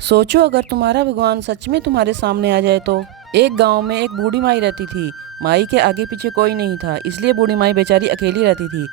सोचो अगर तुम्हारा भगवान सच में तुम्हारे सामने आ जाए तो। एक गांव में एक बूढ़ी माई रहती थी। माई के आगे पीछे कोई नहीं था, इसलिए बूढ़ी माई बेचारी अकेली रहती थी।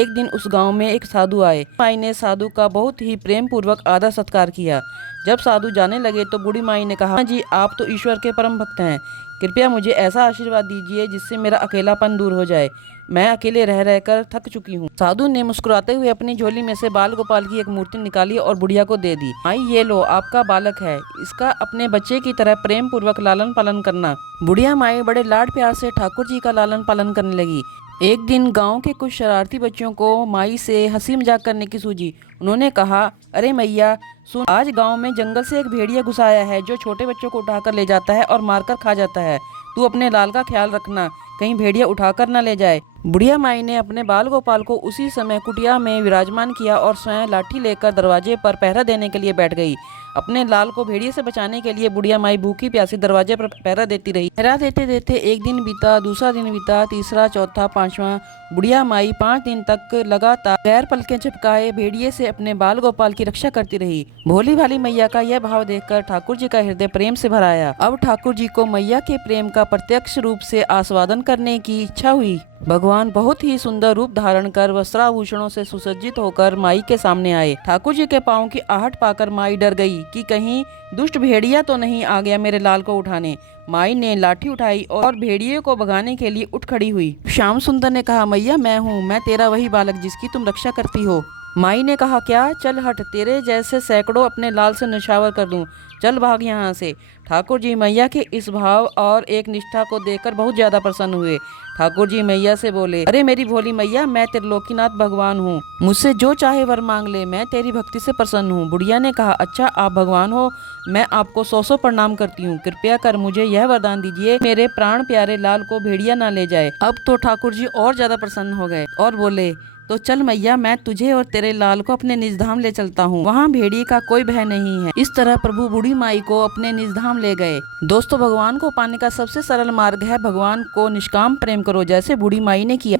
एक दिन उस गांव में एक साधु आए। माई ने साधु का बहुत ही प्रेम पूर्वक आदर सत्कार किया। जब साधु जाने लगे तो बूढ़ी माई ने कहा, "हाँ जी, आप तो ईश्वर के परम भक्त हैं। कृपया मुझे ऐसा आशीर्वाद दीजिए जिससे मेरा अकेलापन दूर हो जाए। मैं अकेले रह रहकर थक चुकी हूँ।" साधु ने मुस्कुराते हुए अपनी झोली में से बाल गोपाल की एक मूर्ति निकाली और बुढ़िया को दे दी। "माई, ये लो, आपका बालक है। इसका अपने बच्चे की तरह प्रेम पूर्वक लालन पालन करना।" बुढ़िया माई बड़े लाड प्यार से ठाकुर जी का लालन पालन करने लगी। एक दिन गांव के कुछ शरारती बच्चों को माई से हंसी मजाक करने की सूझी। उन्होंने कहा, "अरे मैया सुन, आज गांव में जंगल से एक भेड़िया घुस आया है जो छोटे बच्चों को उठाकर ले जाता है और मारकर खा जाता है। तू अपने लाल का ख्याल रखना, कहीं भेड़िया उठाकर न ले जाए।" बुढ़िया माई ने अपने बाल गोपाल को उसी समय कुटिया में विराजमान किया और स्वयं लाठी लेकर दरवाजे पर पहरा देने के लिए बैठ गई। अपने लाल को भेड़िए से बचाने के लिए बुढ़िया माई भूखी प्यासी दरवाजे पर पहरा देती रही। पहरा देते देते एक दिन बीता, दूसरा दिन बीता, तीसरा, चौथा, पांचवा। बुढ़िया माई 5 दिन तक लगातार पैर पलकें झपकाए भेड़िए से अपने बाल गोपाल की रक्षा करती रही। भोली भाली मैया का यह भाव देखकर ठाकुर जी का हृदय प्रेम से भर आया। अब ठाकुर जी को मैया के प्रेम का प्रत्यक्ष रूप से आस्वादन करने की इच्छा हुई। भगवान बहुत ही सुंदर रूप धारण कर वस्त्राभूषणों से सुसज्जित होकर माई के सामने आए। ठाकुर जी के पांव की आहट पाकर माई डर गई कि कहीं दुष्ट भेड़िया तो नहीं आ गया मेरे लाल को उठाने। माई ने लाठी उठाई और भेड़िए को भगाने के लिए उठ खड़ी हुई। श्याम सुंदर ने कहा, "मैया, मैं हूँ, मैं तेरा वही बालक जिसकी तुम रक्षा करती हो।" माई ने कहा, "क्या? चल हट, तेरे जैसे सैकड़ों अपने लाल से निछावर कर दूं। चल भाग यहाँ से।" ठाकुर जी मैया के इस भाव और एक निष्ठा को देखकर बहुत ज्यादा प्रसन्न हुए। ठाकुर जी मैया से बोले, "अरे मेरी भोली मैया, मैं त्रिलोकीनाथ भगवान हूँ। मुझसे जो चाहे वर मांग ले, मैं तेरी भक्ति से प्रसन्न हूँ।" बुढ़िया ने कहा, "अच्छा, आप भगवान हो, मैं आपको 100 प्रणाम करती हूँ। कृपया कर मुझे यह वरदान दीजिए, मेरे प्राण प्यारे लाल को भेड़िया ना ले जाए।" अब तो ठाकुर जी और ज्यादा प्रसन्न हो गए और बोले, "तो चल मैया, मैं तुझे और तेरे लाल को अपने निज धाम ले चलता हूँ। वहाँ भेड़िए का कोई भय नहीं है।" इस तरह प्रभु बूढ़ी माई को अपने निज धाम ले गए। दोस्तों, भगवान को पाने का सबसे सरल मार्ग है भगवान को निष्काम प्रेम करो, जैसे बूढ़ी माई ने किया।